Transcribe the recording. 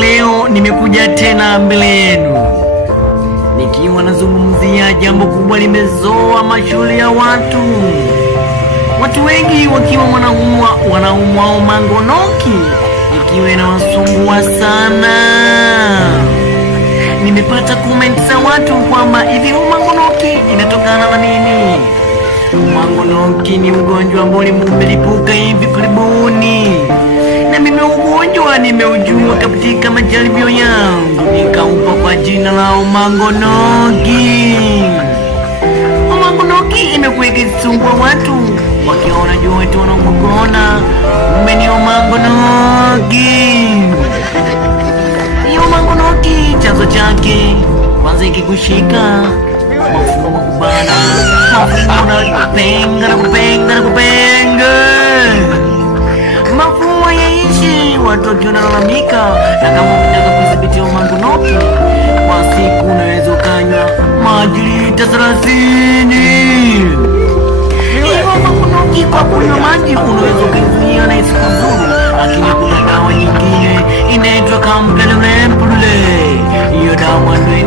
Leo nimekuja tena mbele yenu nikiwa nazungumzia jambo kubwa limezoa mashule ya watu wengi wakiwa wanaumwa mangonoki, ikiwa inawasumbua sana. Nimepata comment za watu kwamba hivi mangonoki inatokana na nini? Mangonoki ni ugonjwa ambao umelipuka hivi karibuni, na mimi ugonjwa nimeujua katika majaribio yangu, nikaupa kwa jina la mangonoki. Mangonoki imekuwa ikisumbua watu wakiwa wanajua wetu wanaumwa, umeni mangonoki. Hiyo mangonoki chanzo chake kwanza ikikushika mafua makubana, mafua na kupenga mafua yaishi, watu wakiwa wanalalamika. Na kama unataka kudhibiti mangonoki, kwa siku unaweza ukanywa maji lita 30. Hiyo mangonoki kwa kunywa maji unaweza ukizuia na isikuzuru, lakini kuna dawa nyingine inaitwa Kampelule. Hiyo dawa ndio